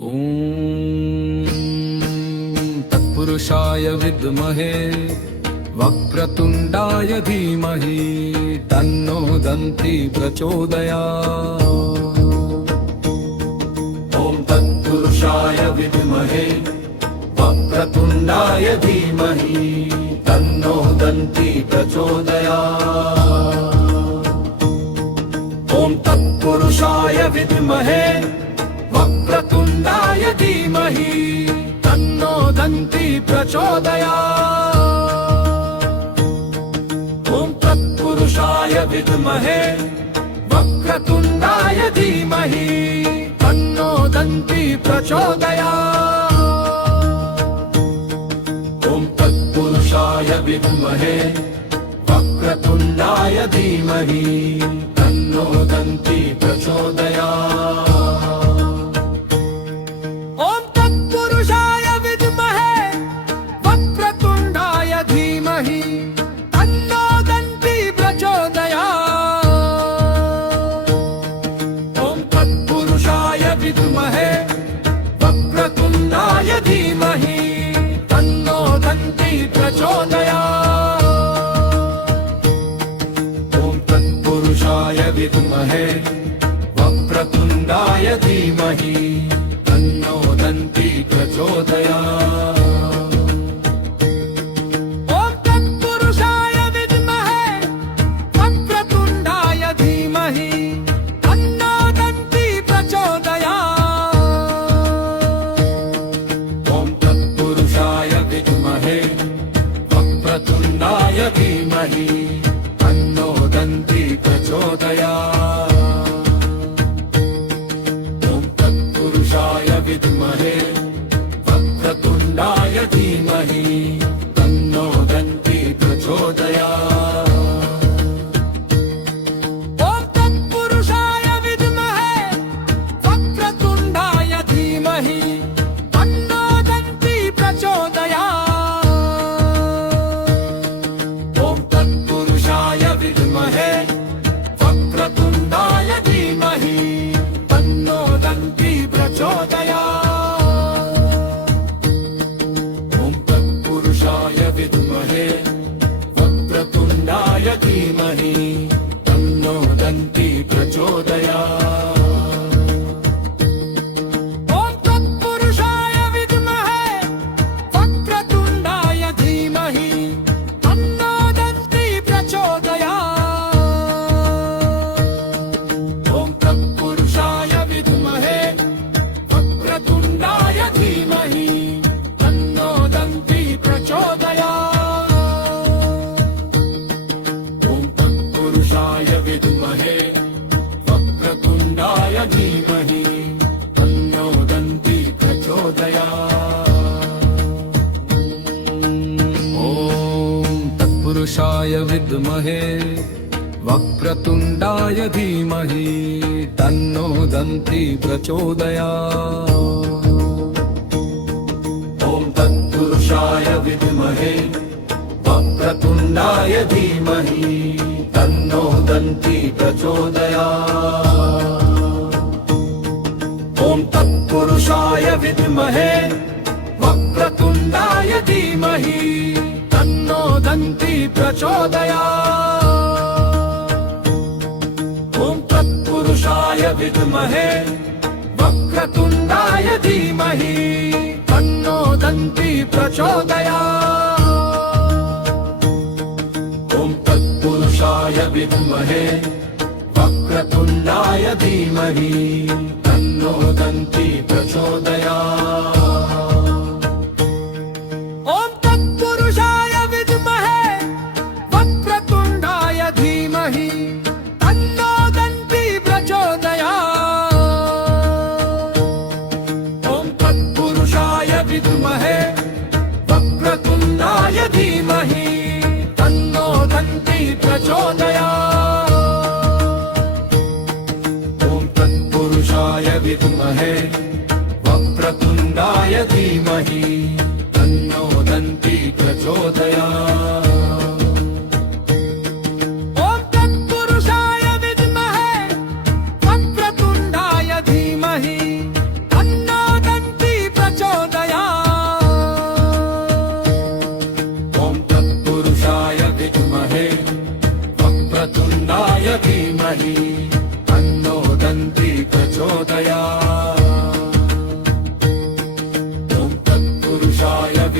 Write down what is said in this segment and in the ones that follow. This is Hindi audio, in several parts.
ॐ तत्पुरुषाय विद्महे वक्रतुण्डाय धीमहि तन्नो दन्ति प्रचोदयात्। ॐ तत्पुरुषाय विद्महे वक्रतुण्डाय धीमहि तन्नो दन्ति प्रचोदयात्। ॐ तत्पुरुषाय विद्महे वक्रतुण्डाय धीमहि तन्नो दन्ति प्रचोदयात्। ॐ तत्पुरुषाय विद्महे वक्रतुण्डाय धीमहि तन्नो दन्ति प्रचोदयात्। ॐ तत्पुरुषाय विद्महे वक्रतुण्डाय धीमहि तन्नो दन्ति प्रचोदयात्। विद्महे वक्रतुण्डाय धीमहि तन्नो दन्ति प्रचोदयात्। ॐ तत्पुरुषाय विद्महे वक्रतुण्डाय धीमहि तन्नो दन्ति प्रचोदयात्। ॐ तत्पुरुषाय विद्महे वक्रतुण्डाय धीमहि तन्नो दन्ति प्रचोदयात्। ॐ तत्पुरुषाय विद्महे वक्रतुण्डाय धीमहि तन्नो दन्ति प्रचोदयात्। ॐ तत्पुरुषाय विद्महे वक्रतुण्डाय धीमहि तन्नो दन्ति प्रचोदयात्। ॐ तत्पुरुषाय विद्महे वक्रतुण्डाय धीमहि तन्नो दन्ति प्रचोदयात्। ॐ तत्पुरुषाय विद्महे वक्रतुण्डाय धीमहि तन्नो दन्ति प्रचोदयात्। ॐ तत्पुरुषाय विद्महे वक्रतुण्डाय धीमहि तन्नो दन्ति प्रचोदयात्। ॐ तत्पुरुषाय विद्महे वक्रतुण्डाय धीमहि तन्नो दन्ति प्रचोदयात्। ॐ तत्पुरुषाय विद्महे वक्रतुण्डाय धीमहि तन्नो दन्ति प्रचोदयात्। ॐ तत्पुरुषाय विद्महे वक्रतुण्डाय धीमहि तन्नो दन्ति प्रचोदयात्। ॐ तत्पुरुषाय विद्महे वक्रतुण्डाय धीमहि तन्नो दन्ति प्रचोदयात्। ॐ तत्पुरुषाय विद्महे वक्रतुण्डाय धीमहि तन्नो दन्ति प्रचोदयात्। ॐ तत्पुरुषाय विद्महे वक्रतुण्डाय धीमहि तन्नो दन्ति प्रचोदयात्। ॐ तत्पुरुषाय विद्महे वक्रतुण्डाय धीमहि तन्नो दन्ति प्रचोदयात्। ॐ तत्पुरुषाय विद्महे वक्रतुण्डाय धीमहि तन्नो दन्ति प्रचोदयात्। ॐ तत्पुरुषाय विद्महे वक्रतुण्डाय धीमहि तन्नो दन्ति प्रचोदयात्। ॐ तत्पुरुषाय विद्महे वक्रतुण्डाय धीमहि तन्नो दन्ति प्रचोदयात्। ॐ तत्पुरुषाय विद्महे वक्रतुण्डाय धीमहि तन्नो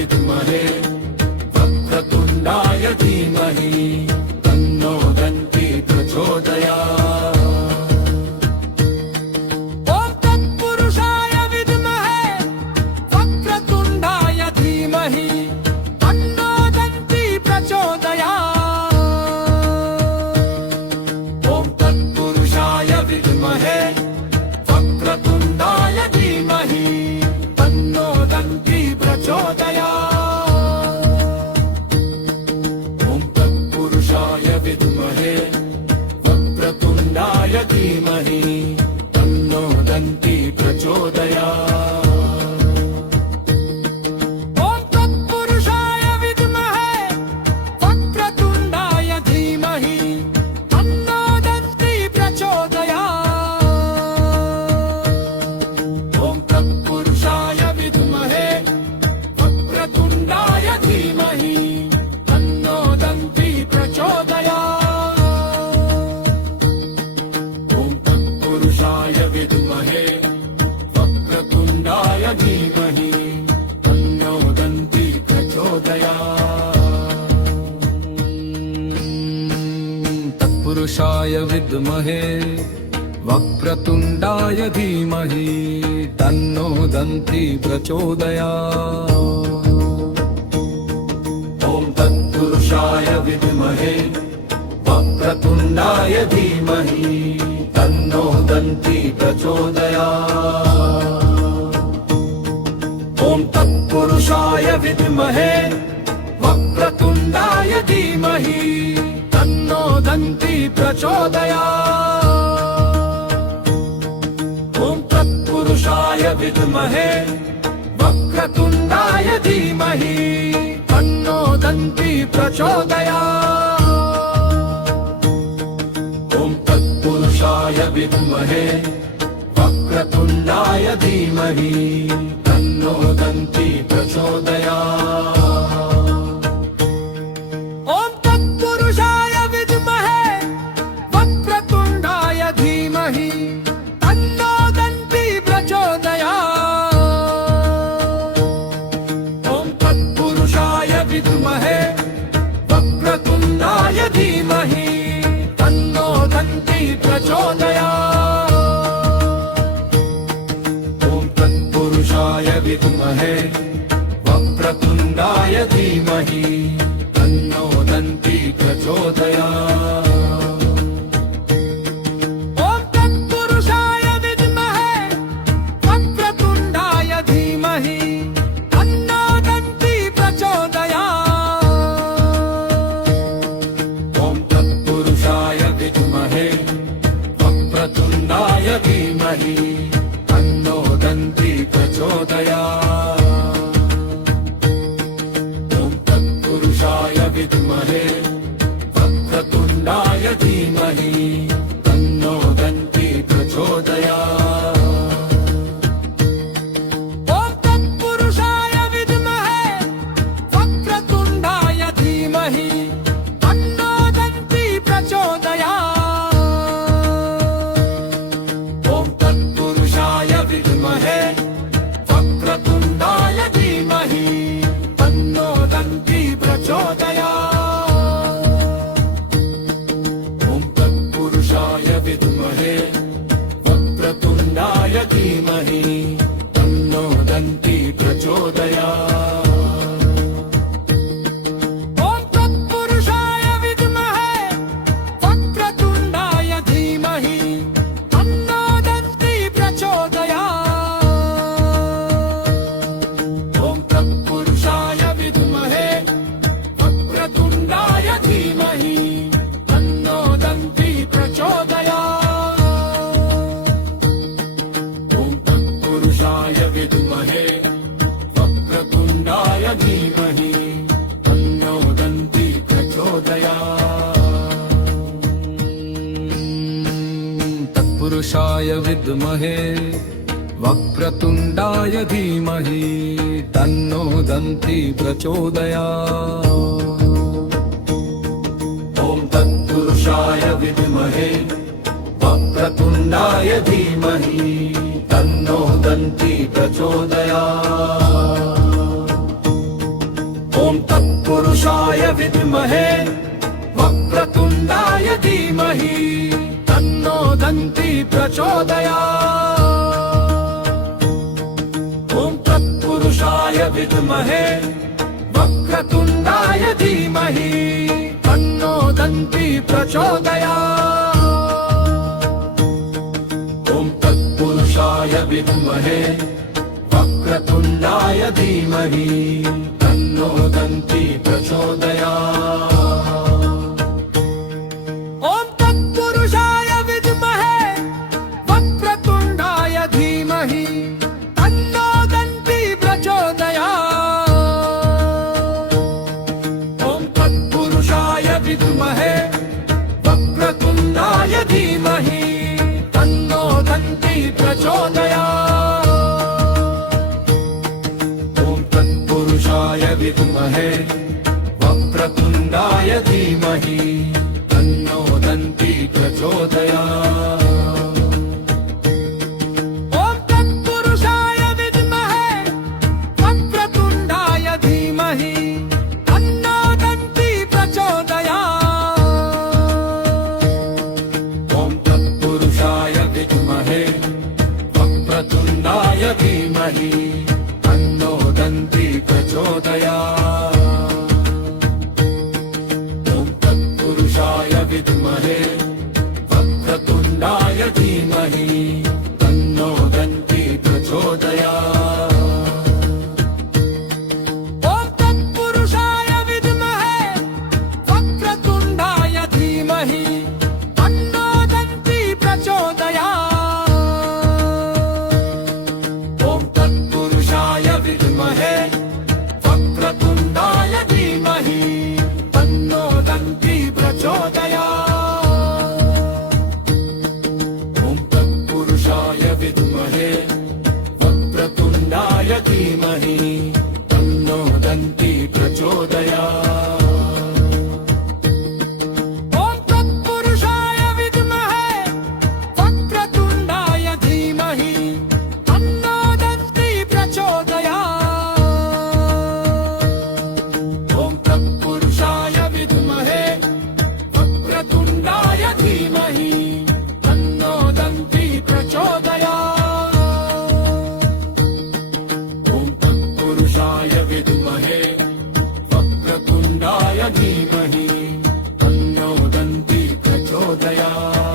विद्महे वक्रतुण्डाय धीमहि तन्नो दन्ती प्रचोदयात्। ॐ तत्पुरुषाय विद्महे वक्रतुण्डाय धीमहि तन्नो दन्ती प्रचोदयात्। ॐ तत्पुरुषाय विद्महे वक्रतुण्डाय धीमहि तन्नो दन्ती प्रचोदयात्। ॐ तत्पुरुषाय विद्महे वक्रतुण्डाय धीमहि तन्नो दन्ती प्रचोदयात्। ॐ तत्पुरुषाय विद्महे वक्रतुण्डाय धीमहि तन्नो दन्ती प्रचोदयात्। ॐ तत्पुरुषाय विद्महे वक्रतुण्डाय धीमहि तन्नो दन्ती प्रचोदयात्। ॐ तत्पुरुषाय विद्महे वक्रतुण्डाय धीमहि तन्नो दन्ती प्रचोदयात्। तत्पुरुषाय विद्महे वक्रतुण्डाय धीमहि तन्नो दन्ती प्रचोदयात्। ॐ तत्पुरुषाय विद्महे वक्रतुण्डाय धीमहि तन्नो दन्ती प्रचोदयात्। ॐ तत्पुरुषाय विद्महे वक्रतुण्डाय धीमहि तन्नो दन्ती प्रचोदयात्। ॐ तत्पुरुषाय विद्महे वक्रतुण्डाय धीमहि तन्नो दन्ती प्रचोदयात्। ॐ तत्पुरुषाय विद्महे वक्रतुण्डाय धीमहि तन्नो दन्ती प्रचोदयात्। ॐ तत्पुरुषाय विद्महे वक्रतुण्डाय धीमहि तन्नो दन्ती प्रचोदयात्। ॐ तत्पुरुषाय विद्महे वक्रतुण्डाय धीमहि तन्नो दन्ती प्रचोदयात्। ॐ तत्पुरुषाय विद्महे वक्रतुण्डाय धीमहि तन्नो दन्ती प्रचोदयात्। ॐ तत्पुरुषाय विद्महे वक्रतुण्डाय धीमहि तन्नो दन्ती प्रचोदयात्। ॐ तत्पुरुषाय विद्महे वक्रतुण्डाय धीमहि तन्नो दन्ती प्रचोदयात्। ॐ तत्पुरुषाय विद्महे वक्रतुण्डाय धीमहि तन्नो दन्ती प्रचोदयात्। ॐ तत्पुरुषाय विद्महे वक्रतुण्डाय धीमहि तन्नो दन्ती प्रचोदयात्। ॐ तत्पुरुषाय विद्महे वक्रतुण्डाय धीमहि तन्नो दन्ती प्रचोदयात्। ॐ तत्पुरुषाय विद्महे वक्रतुण्डाय धीमहि तन्नो दन्ती प्रचोदयात्। ॐ तत्पुरुषाय विद्महे वक्रतुण्डाय धीमहि तन्नो दन्ती प्रचोदयात्। ॐ तत्पुरुषाय विद्महे वक्रतुण्डाय धीमहि तन्नो दन्ती प्रचोदयात्। ॐ तत्पुरुषाय विद्महे वक्रतुण्डाय धीमहि तन्नो दन्ती प्रचोदयात्। तत्पुरुषाय विद्महे वक्रतुण्डाय धीमहि तन्नो दन्ती प्रचोदयात्। ॐ तत्पुरुषाय विद्महे वक्रतुण्डाय धीमहि तन्नो दन्ती प्रचोदयात्। विद्महे वक्रतुण्डाय धीमहि तन्नो दन्ती प्रचोदयात्। ॐ तत्पुरुषाय विद्महे वक्रतुण्डाय धीमहि तन्नो दन्ती प्रचोदयात्। ॐ तत्पुरुषाय विद्महे वक्रतुण्डाय धीमहि तन्नो दन्ती प्रचोदयात्। ॐ तत्पुरुषाय विद्महे वक्रतुण्डाय धीमहि तन्नो दन्ती प्रचोदयात्। ॐ तत्पुरुषाय विद्महे वक्रतुण्डाय धीमहि तन्नो दन्ती प्रचोदयात्। ॐ तत्पुरुषाय विद्महे वक्रतुण्डाय धीमहि तन्नो दन्ती प्रचोदयात्। ॐ तत्पुरुषाय विद्महे वक्रतुण्डाय धीमहि तन्नो दन्ती प्रचोदयात्। ॐ तत्पुरुषाय विद्महे वक्रतुण्डाय धीमहि तन्नो दन्ती प्रचोदयात्। ॐ तत्पुरुषाय विद्महे वक्रतुण्डाय धीमहि तन्नो दन्ती प्रचोदयात्। ॐ तत्पुरुषाय विद्महे वक्रतुण्डाय धीमहि तन्नो दन्ती प्रचोदयात्। ॐ तत्पुरुषाय विद्महे वक्रतुण्डाय धीमहि तन्नो दन्ती प्रचोदयात्। ॐ तत्पुरुषाय विद्महे वक्रतुण्डाय धीमहि तन्नो दन्ती प्रचोदयात्। ॐ तत्पुरुषाय विद्महे वक्रतुण्डाय धीमहि तन्नो दन्ती प्रचोदयात्। ॐ तत्पुरुषाय विद्महे वक्रतुण्डाय धीमहि तन्नो दन्ती प्रचोदयात्। ॐ तत्पुरुषाय विद्महे वक्रतुण्डाय धीमहि तन्नो दन्ती प्रचोदयात्।